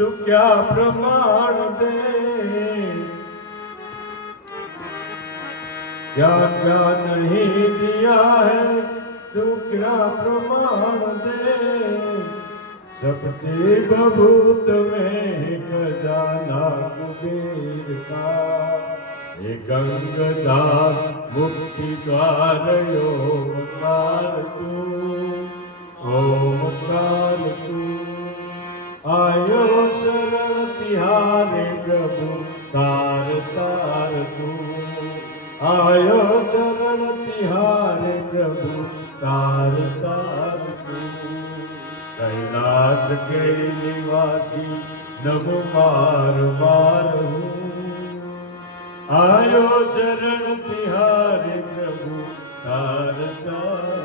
तू क्या प्रमाण दे, क्या क्या नहीं दिया है तू क्या प्रमाण दे। सपते बभूत में खजाना कुबेर का, ये गंगाधार मुक्ति द्वार ओमकार तू, ओमकार तू। आयो शरण तिहारे प्रभु तार तार तू, आयो चरण तिहारे प्रभु तार तार तू। कैलाश के निवासी नभ मार मार हूँ, आयो चरण तिहारे प्रभु तार तार।